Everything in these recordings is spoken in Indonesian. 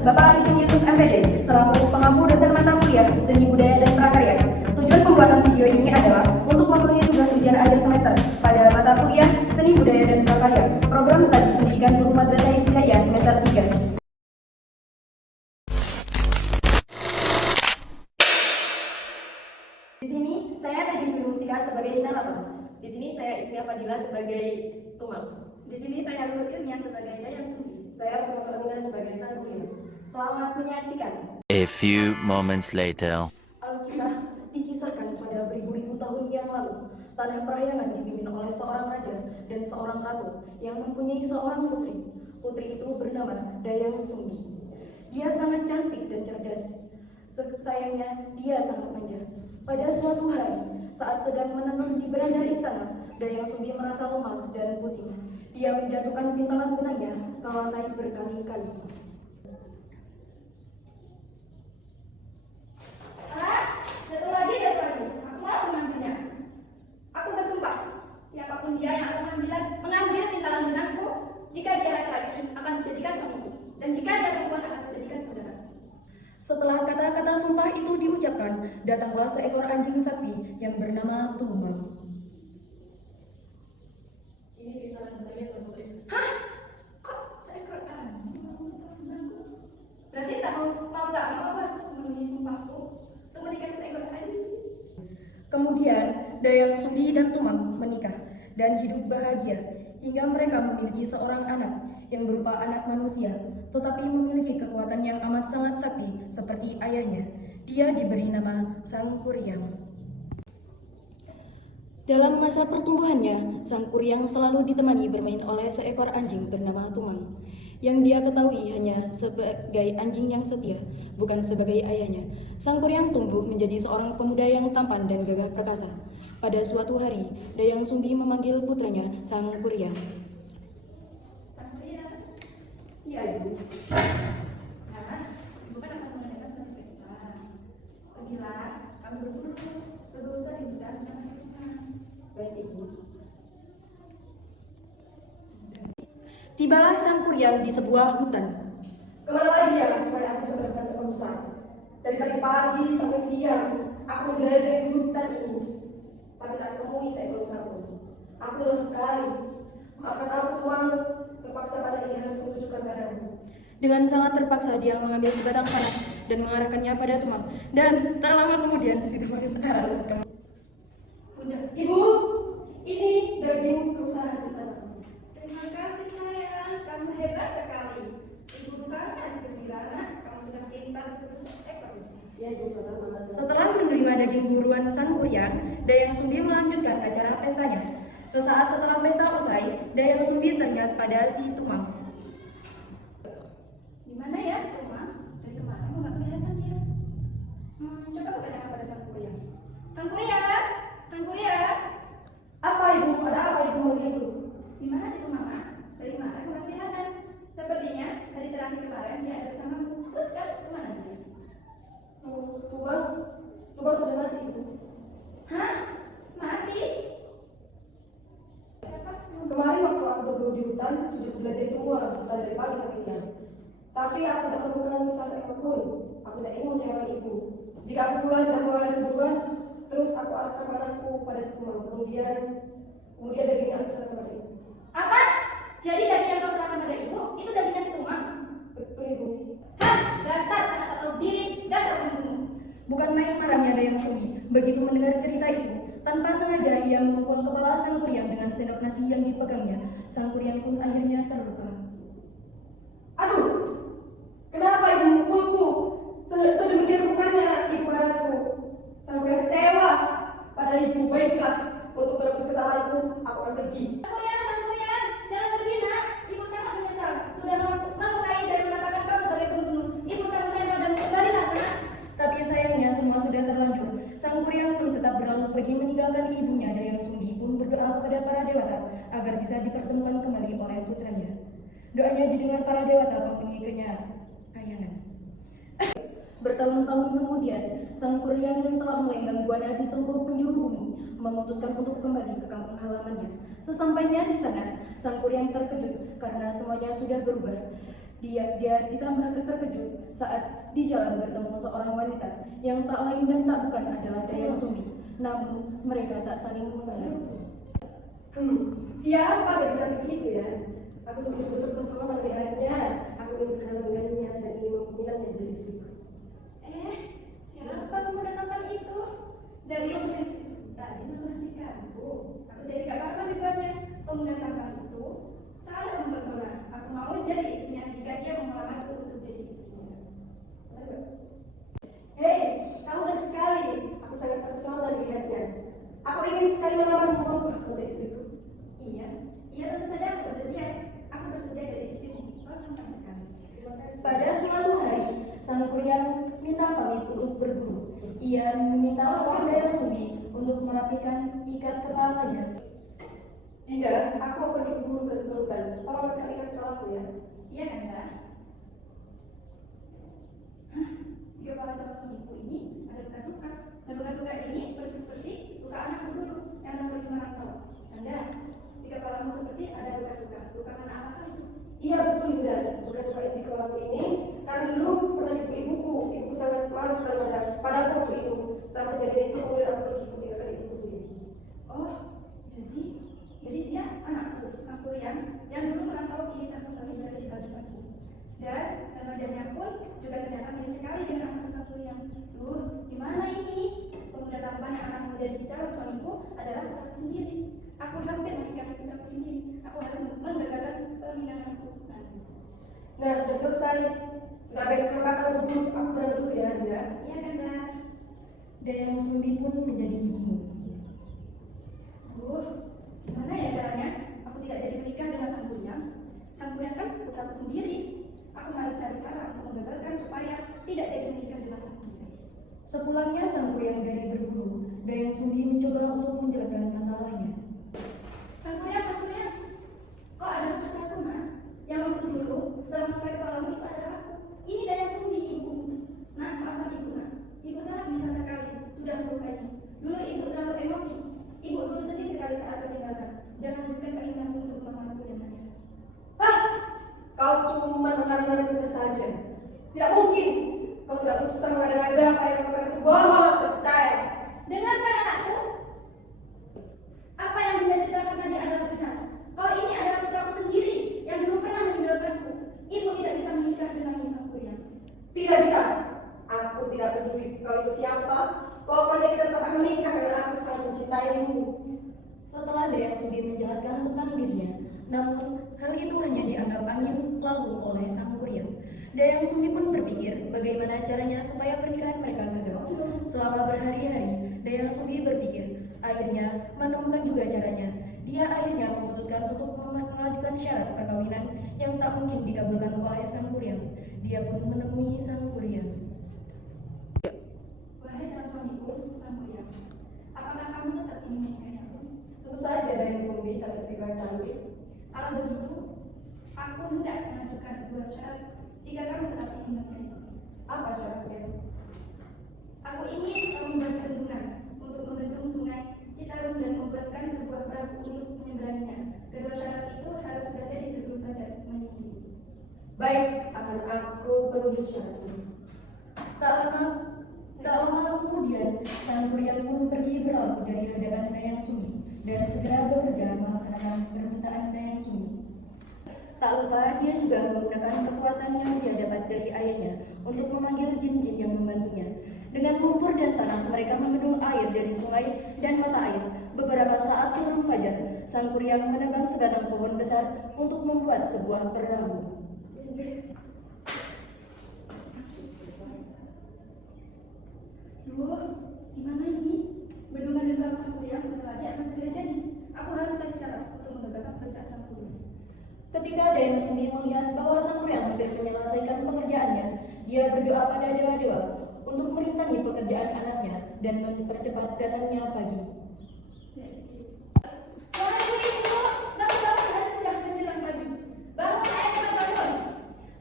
Bapak Arifin Yusuf MPD, selaku pengampu dosen mata kuliah Seni Budaya dan Prakarya. Tujuan pembuatan video ini adalah untuk memenuhi tugas ujian akhir semester pada mata kuliah Seni Budaya dan Prakarya, program studi pendidikan guru madrasah ibtidaiyah semester 3. Di sini saya Nadine Dwi Mustika sebagai narator. Di sini saya Ismia Fadila sebagai Tumang. Di sini saya Nurul Ilmiah sebagai Dayang Sumbi. Saya Risma Kalamina sebagai sang kuliah. Selamat menyaksikan. A few moments later. Alkisah dikisahkan pada beribu-ribu tahun yang lalu. Tanah Parahyangan dipimpin oleh seorang raja dan seorang ratu yang mempunyai seorang putri. Putri itu bernama Dayang Sumbi. Dia sangat cantik dan cerdas. Sayangnya dia sangat manja. Pada suatu hari, saat sedang menenun di beranda istana, Dayang Sumbi merasa lemas dan pusing. Dia menjatuhkan pintalan benangnya ke lantai berkali-kali. Jatuh lagi. Aku malas mengambilnya. Aku bersumpah, siapapun dia yang akan mengambil pintalan benangku, jika dia laki-laki akan dijadikan suamiku, dan jika dia perempuan akan dijadikan saudara. Setelah kata-kata sumpah itu diucapkan, datanglah seekor anjing sakti yang bernama Tumang. Ini pintalan benangnya Putri. Hah? Kok seekor anjing mau minta benangku? Berarti tak mau aku harus memenuhi sumpahku untuk menikah seekor anjing. Kemudian, Dayang Sumbi dan Tumang menikah dan hidup bahagia hingga mereka memiliki seorang anak yang berupa anak manusia, tetapi memiliki kekuatan yang amat sangat sakti seperti ayahnya. Dia diberi nama Sang Kuryang. Dalam masa pertumbuhannya, Sang Kuryang selalu ditemani bermain oleh seekor anjing bernama Tumang, yang dia ketahui hanya sebagai anjing yang setia, bukan sebagai ayahnya. Sang Kuryang tumbuh menjadi seorang pemuda yang tampan dan gagah perkasa. Pada suatu hari, Dayang Sumbi memanggil putranya, Sang Kuryang. Sang Kuryang. Iya, Ibu. Karena ibu kan akan mengadakan suatu pesta. Pergilah, kamu berusaha di hutan sama si Tumang. Baik, Ibu. Tibalah Sang Kuryang di sebuah hutan. Kemana lagi ya supaya aku bisa mendapatkan seekor rusa? Dari tadi pagi sampai siang, aku menjelajahi hutan ini, tapi tak temui seekor rusa pun. Aku lelah sekali. Maafkan aku Tuhan, terpaksa pada ini harus kutunjukkan padamu. Dengan sangat terpaksa dia mengambil sebatang panah dan mengarahkannya pada Tumang. Dan tak lama kemudian si Tumang sadar. Bunda, Ibu, ini daging rusa hasil tanah. Terima kasih sayang, kamu hebat sekali. Ibu sangat gembira, kamu sudah pintar berbisa ekor rusa. Ya, Ibu, sama-sama. Setelah menerima daging buruan Sang Kuryang, Dayang Sumbi melanjutkan acara pestanya. Sesaat setelah pesta usai, Dayang Sumbi teringat pada si Tumang. Di mana ya si Tumang? Dari kemarin kok nggak kelihatan dia? Coba aku tanyakan pada Sang Kuryang. Sang Kuryang, Sang Kuryang, Apa Ibu? Ada apa Ibu begitu? di mana si Tumang? Dari kemarin kok nggak kelihatan? Sepertinya hari terakhir kemarin dia ada bersamamu. Terus sekarang kemana dia? Tuhan sudah mati Ibu. Hah? Mati? Kemarin waktu aku berburu di hutan, sudah dijelajahi semua hutan dari pagi sampai siang. Tapi aku tidak menemukan rusa seekor pun. Aku tidak ingin mengecewakan Ibu. Jika aku pulang dan membawa hasil buruan, terus aku arahkan panahku pada si Tumang. Kemudian dagingnya aku serahkan kepada Ibu. Apa? Jadi daging yang kau serahkan pada ibu itu dagingnya si Tumang? Betul Ibu. Hah? Dasar anak tak tahu diri, dasar pembunuh. Bukan main marahnya Dayang Sumbi. Begitu mendengar cerita itu, tanpa sengaja ia memukul kepala Sang Kuryang dengan sendok nasi yang dipegangnya. Sang Kuryang pun akhirnya terluka. Aduh, kenapa Ibu memukulku? Sedemikian rupanya Ibu padaku. Sampai kecewa pada Ibu. Baiklah, untuk menebus kesalahanku, aku akan pergi. Sang Kuryang, jangan pergi nak. Ibu sangat menyesal sudah melukai dan mengatakan kau sebagai pembunuh. Ibu sangat sayang padamu, kembalilah nak. Tapi sayangnya semua sudah terlanjur. Sang Kuryang pun tetap berlalu pergi meninggalkan ibunya. Dayang Sumbi pun berdoa kepada para dewata agar bisa dipertemukan kembali oleh putranya. Doanya didengar para dewata mempunyai kayangan. Bertahun-tahun kemudian, Sang Kuryang yang telah melenggang buana di seluruh penjuru bumi memutuskan untuk kembali ke kampung halamannya. Sesampainya di sana, Sang Kuryang terkejut karena semuanya sudah berubah. Dia ditambah terkejut saat di jalan bertemu seorang wanita yang tak lain dan tak bukan adalah Dayang Sumbi. Namun mereka tak saling mengenal. Siapa gadis cantik itu ya? Aku sungguh-sungguh terpesona melihatnya. Aku ingin berkenalan dengannya dan ingin meminangnya jadi istriku. Siapa pemuda tampan itu? Dari tadi memperhatikanku. Aku jadi gak apa-apa dibuatnya. Pemuda tampan itu sangat mempesona. Aku mau jadi istrinya jika dia mau melamarku untuk jadi istrinya. Hei, kamu cantik sekali. Aku sangat terpesona melihatnya. Aku ingin sekali melamarmu. Maukah kau jadi istriku? Iya, tentu saja aku bersedia. Aku bersedia jadi istrimu. Oh, tampan sekali. Terima kasih. Pada suatu hari, Sang Kuryang minta pamit untuk berburu. Ia meminta kepada Dayang Sumbi untuk merapikan ikat kepalanya. Dinda, aku mau pergi ke gunung ke hutan. Tolong ikat kepalaku ya. Iya kan, Kak? Di kepala calon suamiku ini ada luka suka. Dan luka suka ini persis seperti luka anakku dulu yang 65 tahun. Anda, di kepalamu seperti ada luka suka. Luka mana apa itu? Iya betul Dinda. Bukan suka di kepalaku ini karena dulu pernah diberi ibuku. Ibuku sangat marah sekali padaku waktu itu. Setelah kejadian itu kemudian aku pergi tinggalkan ibuku sendiri. Oh, jadi dia anakku, sang Kuryang yang dulu merantau ini tak kembali berada di kehidupanku. Dan remajanya pun juga ternyata mirip sekali dengan anakku sang Kuryang. Di mana ini? Pemuda tampan yang akan menjadi calon suamiku adalah putraku sendiri. Aku hampir menikahi putraku sendiri. Aku harus menggagalkan perminanganku. Nah, sudah selesai. Sudah baik kesepakatan dulu. Aku berangkat dulu ya, Dinda. Iya kan, Bang? Dayang Sumbi pun menjadi bingung. Gimana ya caranya? Aku tidak jadi menikah dengan sang Kuryang. Sang Kuryang kan putraku sendiri. Aku harus cari cara untuk menggagalkan supaya tidak jadi menikah dengan sang Kuryang. Sepulangnya Sang Kuryang dari berburu, Dayang Sumbi mencoba untuk menjelaskan masalahnya. Sang Kuryang, kok ada putraku, Nak? Yang waktu dulu telah memakai kepalamu itu adalah aku. Ini Dayang Sumbi, ibu. Nah, maafkan ibu, Nak. Ibu sangat menyesal sekali sudah melukai. Dulu ibu terlalu emosi. Ibu dulu sedih sekali saat tertinggalkan. Jangan lanjutkan keinginanmu untuk melamarku yang lain. Kau cuma mengenal cerita saja. Tidak mungkin. Kau tidak usah mengada-ngada apa yang kau katakan itu bohong. Percaya. Dengarkan anakku. Apa yang Bunda ceritakan tadi adalah benar. Kau ini adalah putraku sendiri yang dulu pernah meninggalkanku. Ibu tidak bisa menikah denganmu sang Kuryang. Tidak bisa. Aku tidak peduli kau itu siapa. Pokoknya kita tetap akan menikah karena aku sangat mencintaimu. Setelah Dayang Sumbi menjelaskan tentang dirinya, namun hal itu hanya dianggap angin lalu oleh Sang Kuryang. Dayang Sumbi pun berpikir bagaimana caranya supaya pernikahan mereka gagal. Selama berhari-hari, Dayang Sumbi berpikir, akhirnya menemukan juga caranya. Dia akhirnya memutuskan untuk mengajukan syarat perkawinan yang tak mungkin dikabulkan oleh Sang Kuryang. Dia pun menemui Sang Kuryang. Wahai calon suamiku, sang Kuryang, apakah kamu tetap ingin menikahi aku? Tentu saja dari Sumbi cantik tiba cantik. Kalau begitu, aku hendak mengajukan dua syarat jika kamu tetap ingin menikahi aku. Apa syaratnya? Aku ingin kamu membuat bendungan untuk membendung sungai Citarum dan membuatkan sebuah perahu untuk menyeberanginya. Kedua syarat itu harus sudah jadi sebelum fajar menyingsing. Baik, akan aku penuhi syaratnya. Tak lama kemudian, Sang Kuryang pun pergi berlalu dari hadapan Dayang Sumbi dan segera bekerja melaksanakan permintaan Dayang Sumbi. Tak lupa dia juga menggunakan kekuatan yang dia dapat dari ayahnya untuk memanggil jin-jin yang membantunya. Dengan lumpur dan tanah, mereka membendung air dari sungai dan mata air. Beberapa saat sebelum fajar, Sang Kuryang menebang sebatang pohon besar untuk membuat sebuah perahu. Gimana ini? Bendungan dan perahu sang Kuryang sebentar lagi akan segera jadi. Aku harus cari cara untuk menggagalkan pekerjaan sang Kuryang. Ketika Dayang Sumbi melihat bahwa Sang Kuryang hampir menyelesaikan pekerjaannya, dia berdoa pada dewa-dewa untuk merintangi pekerjaan anaknya dan mempercepat datangnya pagi. Wahai ibu, bangun hari sudah menjelang pagi. Bangun, ayah cepat bangun.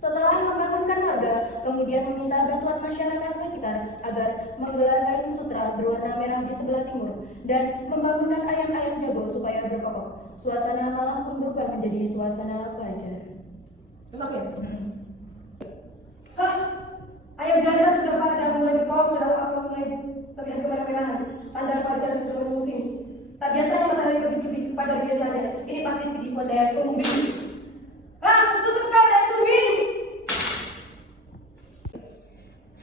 Setelah membangunkan warga, kemudian meminta bantuan masyarakat sekitar agar menggelar kain sutra berwarna merah di sebelah timur dan membangunkan ayam-ayam jago supaya berkokok. Suasana malam pun berubah menjadi suasana fajar. Terus apa ya?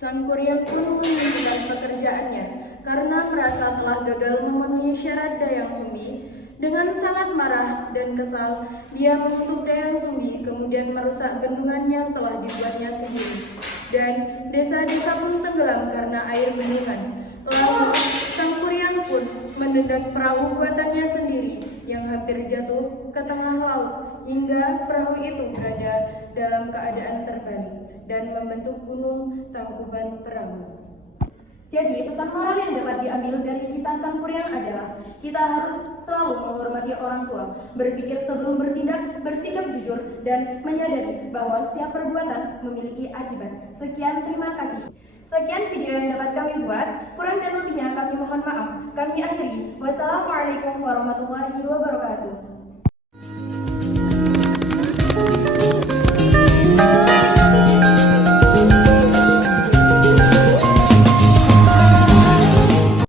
Sang kuryang pun menghentikan pekerjaannya karena merasa telah gagal memenuhi syarat Dayang Sumbi. Dengan sangat marah dan kesal, dia mengutuk Dayang Sumbi kemudian merusak bendungan yang telah dibuatnya sendiri. Dan desa-desa pun tenggelam karena air bendungan. Lalu sang kuryang pun menendang perahu buatannya sendiri yang hampir jatuh ke tengah laut hingga perahu itu berada dalam keadaan terbalik dan membentuk gunung Tangkuban Perahu. Jadi pesan moral yang dapat diambil dari kisah sang kuryang adalah kita harus selalu menghormati orang tua, berpikir sebelum bertindak, bersikap jujur, dan menyadari bahwa setiap perbuatan memiliki akibat. Sekian, terima kasih. Sekian video yang dapat kami buat, kurang dan lebihnya kami mohon maaf. Kami akhiri. Wassalamualaikum warahmatullahi wabarakatuh.